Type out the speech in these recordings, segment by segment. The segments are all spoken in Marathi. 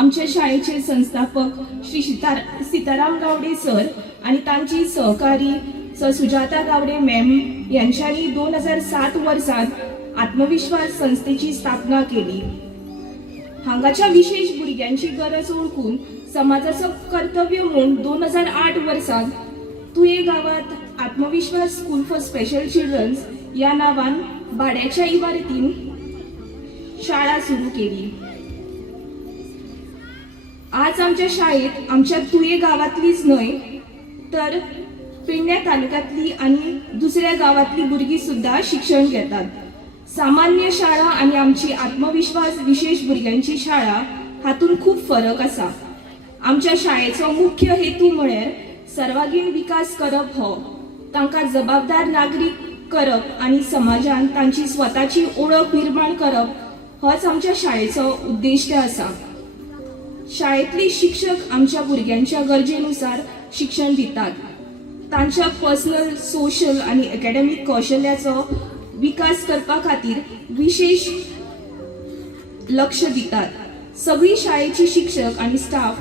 आमच्या शाळेचे संस्थापक श्री सीताराम गावडे सर आणि तांची सहकारी सर सुजाता गावडे मॅम यांच्यानी 2007 वर्सात आत्मविश्वास संस्थेची स्थापना केली। हांगाच्या विशेष भुरग्यांची गरज ओळखून समाजाचं कर्तव्य म्हणून 2008 वर्सात तुये गावात आत्मविश्वास स्कूल फॉर स्पेशल चिल्ड्रन्स या नावान भाड्याच्या इमारतीन शाळा सुरू केली। आज आमच्या शाळेत आमच्या तुये गावातलीच न्हय तर पेडण्या तालुक्यातली आणि दुसऱ्या गावातली भुरगीं सुद्धा शिक्षण घेतात। सामान्य शाळा आणि आमची आत्मविश्वास विशेष भुरग्यांची शाळा हातून खूप फरक असा। आमच्या शाळेचो मुख्य हेतू म्हळ्यार सर्वांगीण विकास करप हो, तांकां जबाबदार नागरिक करप आणि समाजान तांची स्वताची ओळख निर्माण करप होच आमच्या शाळेचो उद्देश आसा। शाळेतले शिक्षक आमच्या भुरग्यांच्या गरजेनुसार शिक्षण दितात। तांच्या पर्सनल, सोशल आणि अकॅडमिक कौशल्याचो विकास करपा खातीर विशेष लक्ष दितात। सगळी शाळेची शिक्षक आणि स्टाफ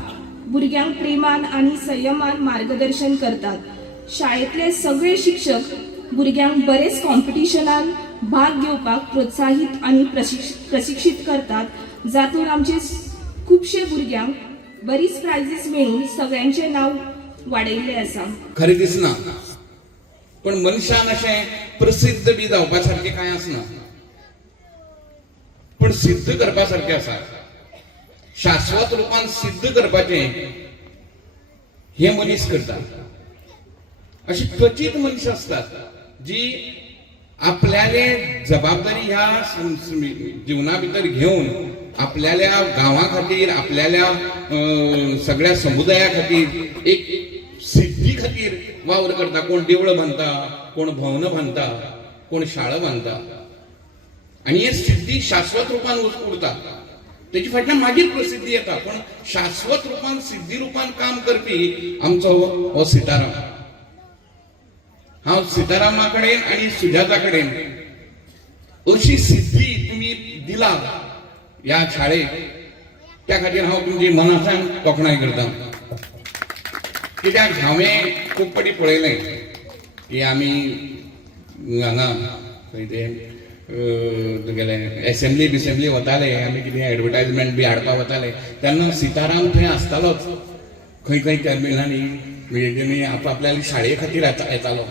भुरग्यांक प्रेमान आणि संयमान मार्गदर्शन करतात। शाळेतले सगळे शिक्षक भुरग्यांक बरेच कॉम्पिटिशनान भाग घेवपाक प्रोत्साहित आणि प्रशिक्षित करतात, जातून आमचे खूपशे भुरग्यांक बरीच प्राइजेस मेळून सगळ्यांचे नाव वाडयल्ले आसा। खरें दिसना, पण मनशान अशें प्रसिद्ध बी जावपा सारकें कांय आसना, पण सिद्ध करपा सारकें आसा। शाश्वत रुपान सिद्ध करपाचें हे मनीस करता। अशी क्वचित मनशां असतात जी आपल्याले जबाबदारी ह्या जीवना भितर घेऊन आपल्याल्या गांवा खातीर, आपल्याल्या सगळ्या समुदाया खातीर एक सिद्धी खातीर वावर करता। कोण देवळं बांदता, कोण भवन बांदता, कोण शाळा बांदता, आणि हे सिद्धी शाश्वत रुपान उरता। त्याची फाटल्यान मागीर प्रसिद्धी येता, पण शाश्वत रुपान सिद्धी रुपान काम करपी आमचो हो सिताराम। हांव सितारामा कडेन आणि सुजाता कडेन अशी सिद्धी तुम्ही दिला ह्या शाळेक, त्या खातीर हांव तुमची मनासान तोखणाय करता। कित्याक हांवें खूब फावटी पळयलें की आमी हांगा खंय ते तुगेले एसेंब्ली बिसेंब्ली वताले, आमी कितें एडवर्टायजमेंट बी हाडपाक वताले, तेन्ना सिताराम थंय आसतालोच। खंय खंय टर्मिनलांनी मिटिंगांनी आपल्याली शाळे खातीर येतालो।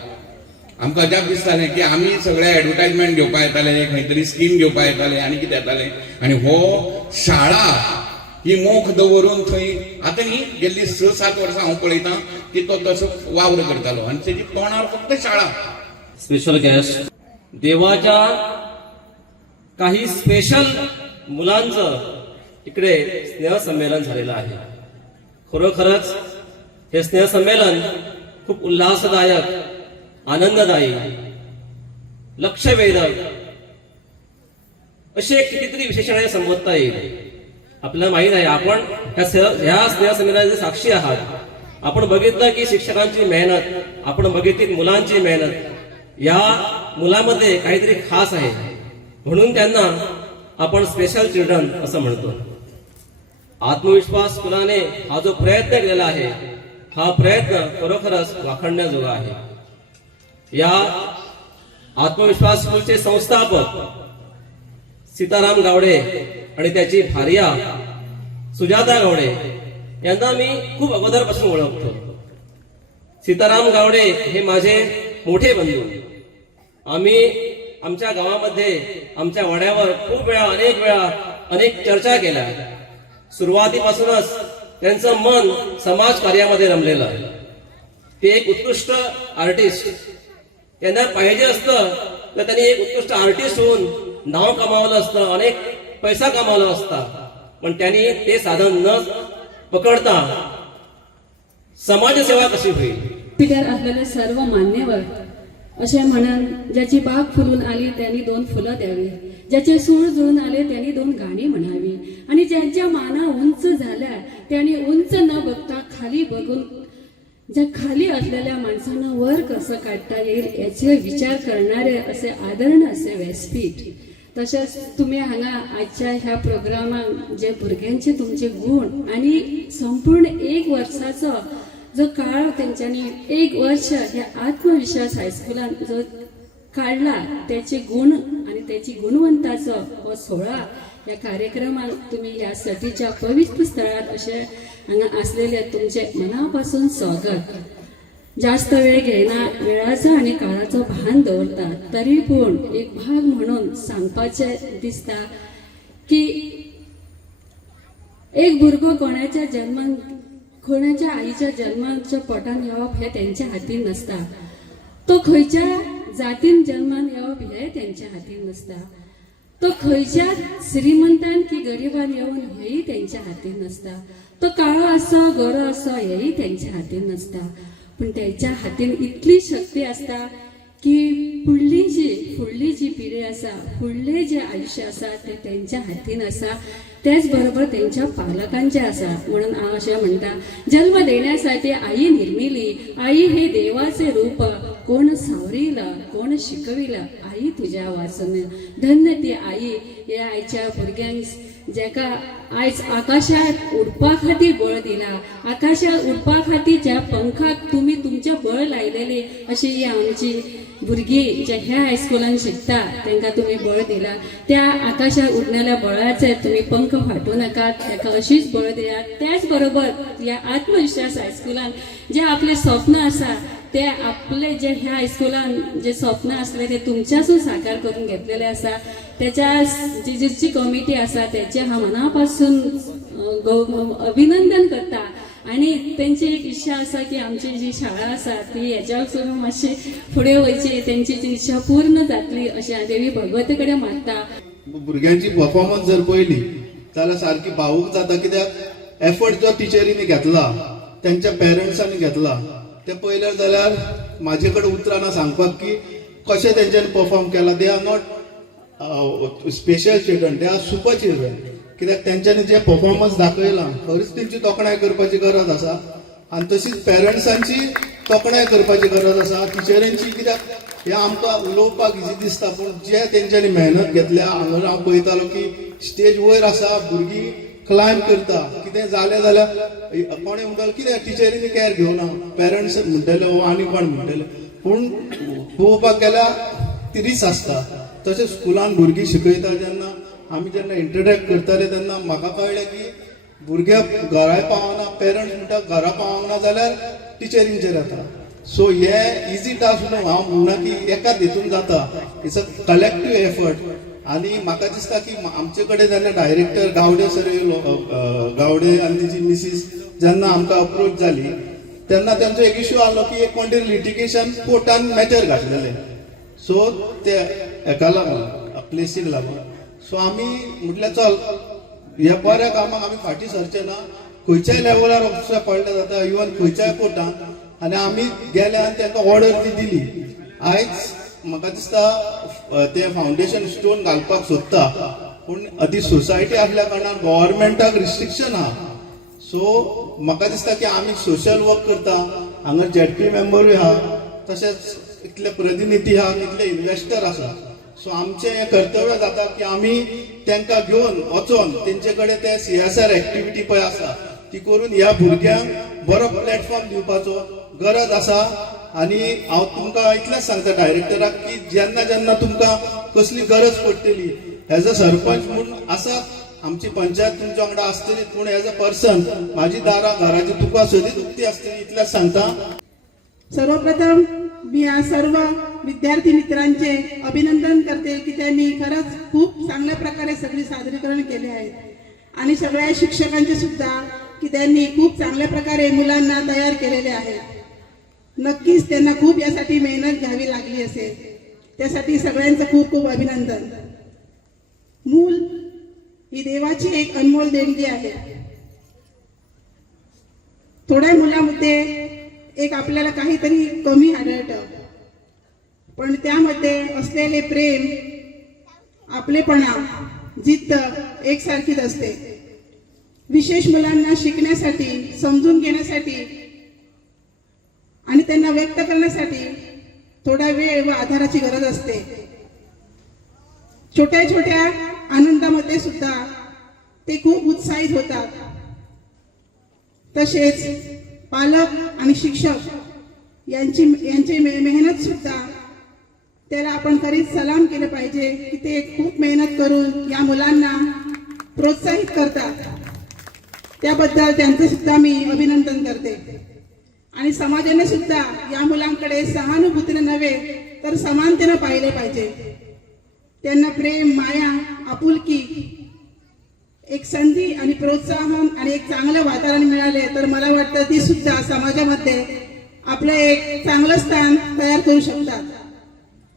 आमकां अजाप दिसतालें की आमी सगळे एडवर्टायजमेंट घेवपाक येताले, खंय तरी स्कीम घेवपाक येताले आनी कितें येताले, आनी हो शाळा ही मोख दवरून थंय आतां न्ही गेल्ली 6-7 वर्सां हांव पळयतां की तो तसो वावर करतालो, आनी तेजी तोंडार फक्त शाळा। स्पेशल गेस्ट, देवाच्या काही स्पेशल मुलांचं इकडे स्नेहसंमेलन झालेलं आहे। खरोखरच हे स्नेहसंमेलन खूप उल्हासदायक, आनंददायी, लक्षवेधक असे कितीतरी विशेषणाने संबोधता येईल। आपल्याला माहित आहे, आपण ह्या स्नेहसंमेलनाचे साक्षी आहात। आपण बघितलं की शिक्षकांची मेहनत, आपण बघितली मुलांची मेहनत, या मुलामध्ये काहीतरी खास आहे, म्हणून त्यांना आपण स्पेशल चिल्ड्रन असं म्हणतो। आत्मविश्वास स्कूलाने हा जो प्रयत्न केलेला आहे, हा प्रयत्न खरोखरच वाखाणण्याजोगा आहे। या आत्मविश्वास स्कूलचे संस्थापक सीताराम गावडे आणि त्याची भार्या सुजाता गावडे यांना मी खूप अगोदरपासून ओळखतो। सीताराम गावडे हे माझे मोठे बंधू। आम्ही आमच्या गावामध्ये, आमच्या वाड्यावर खूप वेळा, अनेक चर्चा केल्या। सुरुवातीपासूनच त्यांचं मन समाज कार्यामध्ये रमलेलं आहे। ते एक उत्कृष्ट आर्टिस्ट, त्यांना पाहिजे असतं तर त्यांनी एक उत्कृष्ट आर्टिस्ट होऊन नाव कमावलं असतं, अनेक पैसा कमावला असता, पण त्यांनी ते साधन न पकडता समाजसेवा कशी होईल। आपल्याला सर्व मान्यवर असे म्हणून, ज्याची बाग फुलून आली त्यांनी 2 फुलं द्यावी, ज्याचे सूळ जुळून आले त्यांनी 2 गाणी म्हणावी, आणि ज्यांच्या माना उंच झाल्या त्यांनी उंच न बघता खाली बघून ज्या खाली असलेल्या माणसांना वर कसं काढता येईल याचे विचार करणारे असे आदरण असे व्यासपीठ तशेंच तुम्ही हांगा आजच्या ह्या प्रोग्रामाक जे भुरग्यांचे तुमचे गुण आणि संपूर्ण 1 वर्साचो जो काळ तेंच्यांनी 1 वर्ष ह्या आत्मविश्वास हायस्कुलान जो काढला त्याचे गुण आणि त्याची गुणवंताचो हो सोहळा या कार्यक्रमात तुम्ही या सतीच्या पवित्र स्थळात असे हांगा असलेले तुमचे मनापासून स्वागत. जास्त वेळ घेना, वेळाचा आणि काळाचो भान दवरता, तरी पूण एक भाग म्हणून सांगपाचे दिसता की एक भुरगो कोणाच्या जन्मान, कोणाच्या आईच्या जन्माच्या पोटान येवप हे त्यांच्या हातीन नसता. तो खंयच्या जातीन जन्मान येवप हे त्यांच्या हातीन नसता. तो खंयच्या श्रीमंतान की गरिबान येवन हेही त्यांच्या हातीन नसता. तो काळो आसो गोरो आसो हेही त्यांच्या हातीन नसता. पण त्याच्या हातीन इतली शक्ती असता की फुडली जी पिढी आसा, फुडले जे आयुष्य आसा ते त्यांच्या हातीन आसा. त्याच बरोबर त्यांच्या पालकांचे आसा. म्हणून हांव अशें म्हणटा, जन्म देण्यासाठी आई निर्मिली, आई हे देवाचे रूप, कोण सावरिला, कोण शिकविला, आई तुझ्या वाचन. धन्य ती आई या आयच्या भुरग्यांक जेका आयज आकाशात उडपा खातीर बळ दिला, आकाशात उडपा खातीर ज्या पंखाक तुम्ही तुमचे बळ लायलेले, अशी ही आमची भुरगीं जे ह्या हायस्कुलान शिकता तांकां तुम्ही बळ दिला. त्या आकाशात उडणाऱ्या बळाचे तुम्ही पंख फाटू नाकात, ताका अशीच बळ दियात. त्याच बरोबर या आत्मविश्वास हायस्कुलान जे आपले स्वप्न आसा ते आपले जे ह्या हायस्कुलान जे स्वप्न असले ते तुमच्यासून साकार करून घेतलेले आसा. त्याच्या जी कमिटी आसा त्याचे हांव मनापासून अभिनंदन करता. आणि त्यांची एक इच्छा आसा की आमची जी शाळा आसा ती हेच्या वचून मातशी फुडें वयची, त्यांची ती इच्छा पूर्ण जातली अशी हांव देवी भगवते कडेन मागता. भुरग्यांची परफॉर्मन्स जर पळयली जाल्यार सारकी भावूक जाता. कित्याक एफर्ट जो टिचरींनी घेतला, त्यांच्या पेरंट्सांनी घेतला ते पळयल्यार जाल्यार म्हाजे कडेन उतरां सांगपाक की कशें तेंच्यांनी परफॉर्म केला. They are not special children, they are super children. कित्याक तेंच्यांनी जे परफॉर्मन्स दाखयला खरीच तेंची तोखणाय करपाची गरज आसा. आनी तशीच पेरंट्सांची तोखणाय करपाची गरज आसा, टिचरींची. कित्याक हे आमकां उलोवपाक इजी दिसता, पूण जे तेंच्यांनी मेहनत घेतल्या हांगा हांव पळयतालो की स्टेज वयर आसा, भुरगीं क्लायंब करता. कितें जालें जाल्यार कोणें म्हणटालो कितें टिचरींनी कॅर घेवना, पेरंट्स म्हणटले वो आनी कोण म्हणटले. पूण पळोवपाक गेल्यार ती रिस आसता. तशें स्कुलान भुरगीं शिकयता जेन्ना आमी जेन्ना इंटरॅक्ट करताले तेन्ना म्हाका कळ्ळें की भुरग्याक घराय पावना, पेरंट्स म्हणटा घरा पावना जाल्यार टिचरींचेर येता. सो हे इजी टास्क न्हू. हांव म्हणना की एकाच हितून जाता. It's a collective effort. आनी म्हाका दिसता की आमचे कडेन जेन्ना डायरेक्टर गावडे सर येयलो, गावडे आनी तिची मिसीस जेन्ना आमकां अप्रोच जाली तेन्ना तेंचो एक इश्यू आसलो की एक कोण तरी लिटिगेशन कोर्टान मॅटर घातलेलें. सो ते हेका लागून प्लेसीक लागून सो आमी म्हटल्यार चल ह्या बऱ्या कामाक आमी फाटीं सरचे ना. खंयच्याय लेवलार वचचें पडलें जाता, इवन खंयच्याय कोर्टान. आनी आमी गेले आनी तांकां ऑर्डर ती दिली. आयज म्हाका दिसता ते फावंडेशन स्टोन घालपाक सोदता, पूण ती सोसायटी आसल्या कारणान गव्हर्मेंटाक रिस्ट्रिक्शन आहा. सो म्हाका दिसता की आमी सोशल वर्क करता, हांगा ZP मेंबरूय आहा, तशेंच इतले प्रतिनिधी आहा, तितले इन्व्हेस्टर आसा. सो आमचें हें कर्तव्य जाता की आमी तांकां घेवन वचोन तेंचे कडेन ते CSR एक्टिविटी पळय आसा ती करून ह्या भुरग्यांक बरो प्लॅटफॉर्म दिवपाचो गरज आसा. आनी हांव तुमकां इतलेंच सांगता डायरेक्टराक की जेन्ना जेन्ना तुमकां कसली गरज पडटली, एज अ सरपंच म्हूण आसा आमची पंचायत तुमच्या वांगडा आसतली, पूण एज अ पर्सन म्हाजी दारां घराची तुका सदींच उक्ती आसतली. इतलेंच सांगता. सर्वप्रथम मी या सर्व विद्यार्थी मित्रांचे अभिनंदन करते की त्यांनी खरंच खूप चांगल्या प्रकारे सगळी सादरीकरण केले आहे. आणि सगळ्या शिक्षकांचे सुद्धा की त्यांनी खूप चांगल्या प्रकारे मुलांना तयार केलेले आहे. नक्कीच त्यांना खूप यासाठी मेहनत घ्यावी लागली असेल, त्यासाठी सगळ्यांचं खूप खूप अभिनंदन. मूल ही देवाची एक अनमोल देणगी आहे. थोड्या मुलामध्ये एक आपल्याला काहीतरी कमी आढळतं, पण त्यामध्ये असलेले प्रेम, आपलेपणा, जिद्द एकसारखीच असते. विशेष मुलांना शिकण्यासाठी, समजून घेण्यासाठी आणि त्यांना व्यक्त करण्यासाठी थोडा वेळ व आधाराची गरज असते. छोट्या छोट्या आनंदामध्ये सुद्धा ते खूप उत्साहित होतात. तसेच पालक आणि शिक्षक यांची मेहनत सुद्धा त्याला आपण खरीच सलाम केलं पाहिजे की ते खूप मेहनत करून या मुलांना प्रोत्साहित करतात. त्याबद्दल त्यांचे सुद्धा मी अभिनंदन करते. आणि समाजाने सुद्धा या मुलांकडे सहानुभूतीने नव्हे तर समानतेने पाहिले पाहिजे. त्यांना प्रेम, माया, आपुलकी, एक संधी आणि प्रोत्साहन आणि एक चांगलं वातावरण मिळाले तर मला वाटतं ती सुद्धा समाजामध्ये आपलं एक चांगलं स्थान तयार करू शकतात.